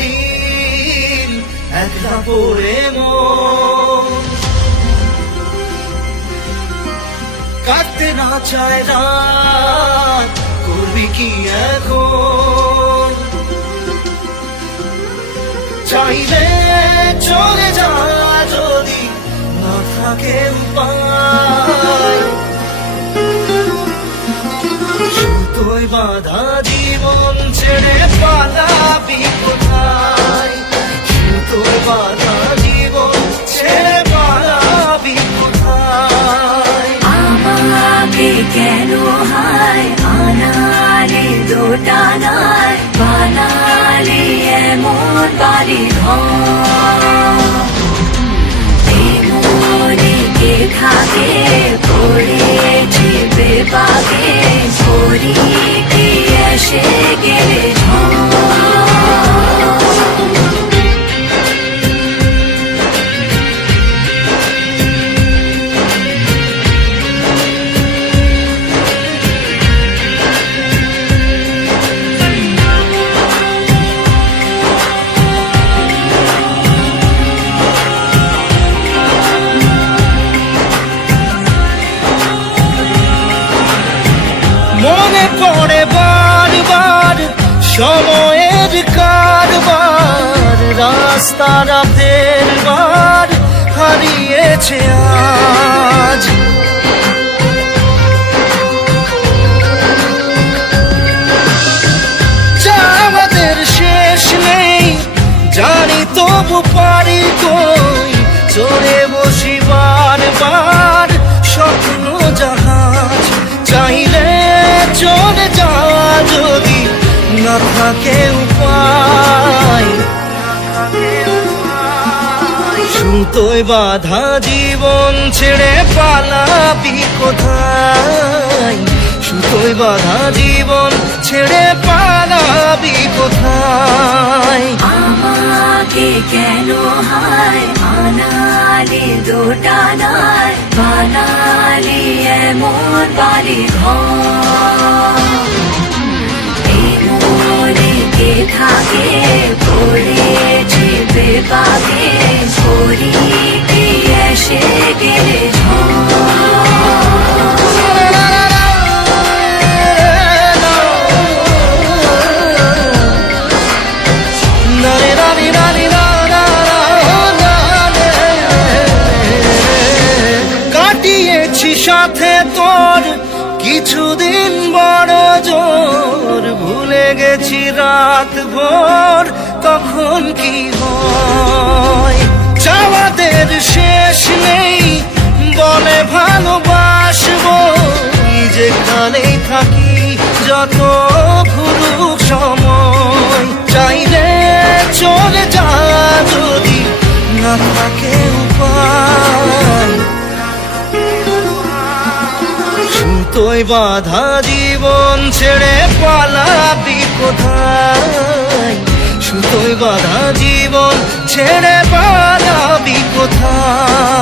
দিন একলা পড়ে মন কাটতে না চায় রাত, করবি কি এখন? চাইলে চলে যা যদি না থাকে উপায়, সুতোয় বাঁধা জীবন ছেড়ে পালাবি কোথায়? সুতোয় বাঁধা জীবন ছেড়ে পালাবি কোথায়? আমাকে কেন হায় আনালে দোটানায় বানালি এমন বাড়ি ঘর, মনে কে থাকে পড়েছি বেপাকে পরি কি এসে গেলে মনে পড়ে বারবার সময়ের কারবার, রাস্তারা ফেরবার হারিয়েছে আজ। আমাদের শেষ নেই জানি, তবু পারি কই চড়ে বসি বারবার স্বপ্ন জাহাজ। চাইলে চলে যা যদি না থাকে উপায়, সুতোয় বাঁধা জীবন ছেড়ে পালাবি কোথায়? সুতোয় বাঁধা জীবন ছেড়ে পালাবি কোথায়? আমাকে কেন হায় আনালি দোটানায় বানালি এমন বাড়ি ঘর, মনে কে থাকে পড়েছি বেপাকে পরি কি এসে গেলে কাটিয়েছি সাথে তোর কিছুদিন বড় জোর, ভুলে গেছি রাত ভোর তখন কি হয়। চাওয়াদের শেষ নেই বলে ভালোবাসবো, যেখানেই থাকি যত ঘুরুক সময়। চাইলে চলে যা যদি না থাকে উপায়, সুতোয় বাঁধা জীবন ছেড়ে পালাবি কোথায়? সুতোয় বাঁধা জীবন ছেড়ে পালাবি কোথায়?